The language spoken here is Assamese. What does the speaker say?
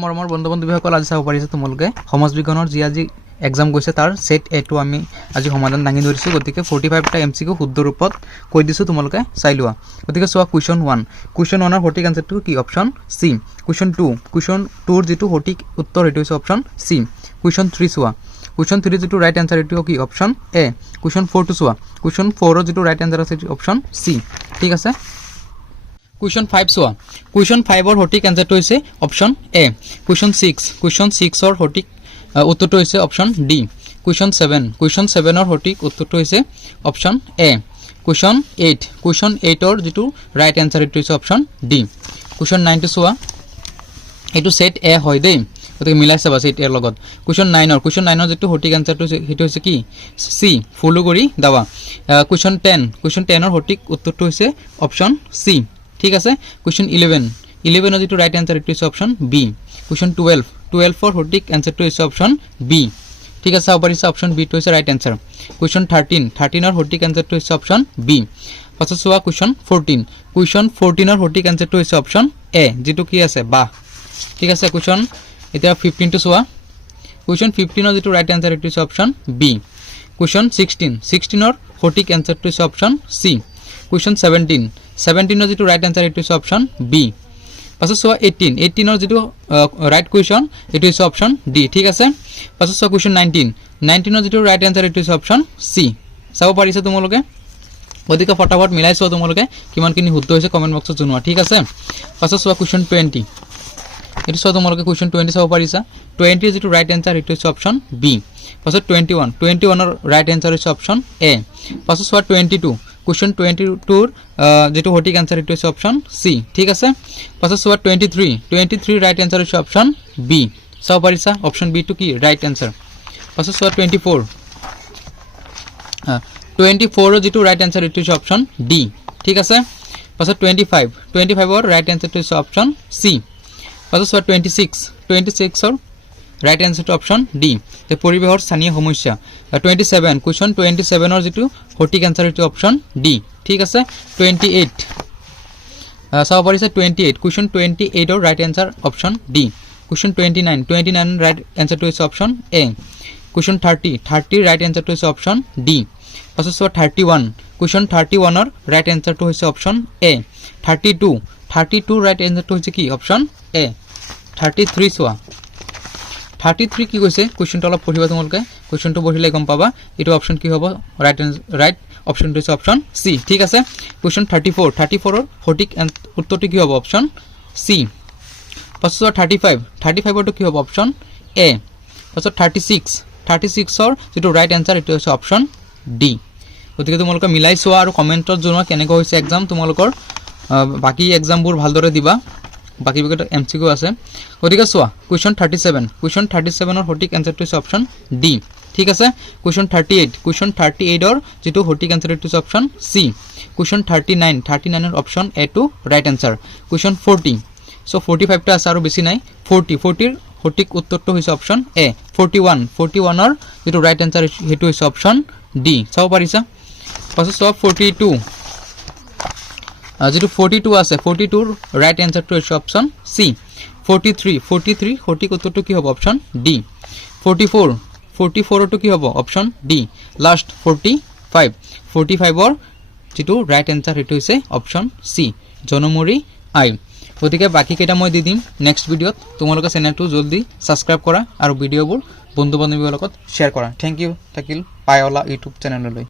মৰমৰ বন্ধু বান্ধৱীসকল আজি চাব পাৰিছে তোমালোকে সমাজ বিজ্ঞানৰ যি আজি এক্সাম গৈছে তাৰ সেট এ টো আমি আজি সমাধান দাঙি ধৰিছো গতিকে 45টা এমসিকিউ শুদ্ধ ৰূপত কৈ দিছো তোমালোকে চাই লোৱা গতিকে চোৱা কোৱেশ্চন 1 কোৱেশ্চন 1 ৰ সঠিক আনসাৰটো কি অপচন সি কোৱেশ্চন 2 ৰ যেটো সঠিক উত্তৰ এটো হৈছে অপচন সি কোৱেশ্চন 3 চোৱা কোৱেশ্চন 3 যেটো ৰাইট আনসাৰ এটো কি অপচন এ কোৱেশ্চন 4 টো চোৱা কোৱেশ্চন 4 ৰ যেটো ৰাইট আনসাৰ আছে অপচন সি ঠিক আছে Question 5 চোৱা Question 5 ৰ সঠিক আনসাৰটো হৈছে অপচন এ Question 6 ৰ সঠিক উত্তৰটো হৈছে অপচন ডি Question 7 ৰ সঠিক উত্তৰটো হৈছে অপচন এ Question 8 ৰ যেটো ৰাইট আনসাৰ এটো হৈছে অপচন ডি Question 9 টো চোৱা এটো সেট এ হয় দেই গতিকে মিলাই চাবা সেট এৰ লগত Question 9 ৰ যেটো সঠিক আনসাৰটো হেটো হৈছে কি সি ফলো কৰি দাৱা Question 10 ৰ সঠিক উত্তৰটো হৈছে অপচন সি ঠিক আছে Question 11 ৰ যেটো ৰাইট আনসাৰ এটো হৈছে অপচন বি Question 12 ৰ সঠিক আনসাৰটো হৈছে অপচন বি ঠিক আছে অপাৰিছা অপচন বি টো হৈছে ৰাইট আনসাৰ Question 13 ৰ সঠিক আনসাৰটো হৈছে অপচন বি পাছত চোৱা Question 14 ৰ সঠিক আনসাৰটো হৈছে অপচন এ যেটো কি আছে বা ঠিক আছে Question এতিয়া 15 টো চোৱা Question 15 ৰ যেটো ৰাইট আনসাৰ এটো হৈছে অপচন বি Question 16 ৰ সঠিক আনসাৰটো হৈছে অপচন সি Question 17 ৰ যেটো ৰাইট আনসাৰ এটো হৈছে অপচন বি পাছত চোৱা 18 ৰ যেটো ৰাইট কোৱেশ্চন এটো হৈছে অপচন ডি ঠিক আছে পাছত চোৱা Question 19 ৰ যেটো ৰাইট আনসাৰ এটো হৈছে অপচন সি চাব পাৰিছে তোমালোকে গতিকে ফটাফট মিলাই চোৱা তোমালোকে কিমানখিনি শুদ্ধ হৈছে কমেন্ট বক্সত জনোৱা ঠিক আছে পাছত চোৱা Question 20 এটো চোৱা তোমালোকে Question 20 চাব পাৰিছা 20 ৰ যেটো ৰাইট আনসাৰ এটো হৈছে অপচন বি পাছত 21 ৰ ৰাইট আনসাৰ হৈছে অপচন এ পাছত চোৱা 22 Question 22 ৰ যেটো সঠিক আনসাৰ এটো হৈছে অপচন সি ঠিক আছে পাছত চোৱা 23 ৰাইট আনসাৰ হৈছে অপচন বি চাব পাৰিছা অপচন বি টো কি ৰাইট আনসাৰ পাছত চোৱা 24 ৰ যেটো ৰাইট আনসাৰ এটো হৈছে অপচন ডি ঠিক আছে পাছত 25 ৰ ৰাইট আনসাৰটো হৈছে অপচন সি পাছত চোৱা 26 ৰ right answer to option D তে পৰিবেশৰ স্থানীয় সমস্যা 27 কোশ্চন 27 ৰ যেটো সঠিক আনসাৰ এটো অপশন ডি ঠিক আছে 28 চাও পৰিছে 28 কোশ্চন 28 ৰ right answer option D question 29 right answer টু হৈছে option A question 30 right answer টু হৈছে অপশন ডি পাছত 31 কোশ্চন 31 ৰ রাইট আনসার টু হৈছে অপশন এ 32 রাইট আনসার টু হৈছে কি অপশন এ 33 সোয়া 33 কি কৈছে কোশ্চনটো অলপ পঢ়িবা তোমালোকে কোশ্চনটো পঢ়িলে গম পাবা এটো অপশন কি হ'ব রাইট অপশনটো হৈছে অপশন সি ঠিক আছে কোশ্চন 34 ৰ সঠিক উত্তৰটো কি হ'ব অপশন সি পাছত 35 ৰ কি হ'ব অপশন এ পাছত 36 ৰ যেটো ৰাইট আনসাৰ এটো হৈছে অপশন ডি গতিকে তোমালোকে মিলাই চোৱা আৰু কমেন্টত জনোৱা কেনেকৈ হৈছে এক্সাম তোমালোকৰ বাকি এক্সামবোৰ ভালদৰে দিবা বাকি বিগত এমসিকিউ আছে গতিকে চোৱা কোশ্চন 37 ৰ সঠিক আনসাৰটো হৈছে অপশন ডি ঠিক আছে কোশ্চন 38 ৰ যেটো সঠিক আনসাৰ এটো হৈছে অপশন সি কোশ্চন 39 ৰ option A to right answer question 40 so 45 টা আছে আৰু বেছি নাই 40 ৰ সঠিক উত্তৰটো হৈছে অপশন এ 41 ৰ যেটো ৰাইট আনসাৰ হেতু হৈছে অপশন ডি চাও পাৰিছা পাছত চোৱা 42 যেটো 42 আছে 42 ৰ ৰাইট আনসাৰটো হৈছে অপশন সি 43 সঠিক উত্তৰটো কি হ'ব অপশন ডি 44 টো কি হ'ব অপশন ডি লাস্ট 45 ৰ যেটো ৰাইট আনসাৰ হেতু হৈছে অপশন সি জনমৰি আই গতিকে বাকি কেটা মই দি দিম নেক্সট ভিডিওত তোমালোকে চেনেলটো জলদি সাবস্ক্ৰাইব কৰা আৰু ভিডিওবোৰ বন্ধু বান্ধৱীৰ লগত শেয়াৰ কৰা থ্যাংক ইউ থাকিল পায়লা ইউটিউব চেনেললৈ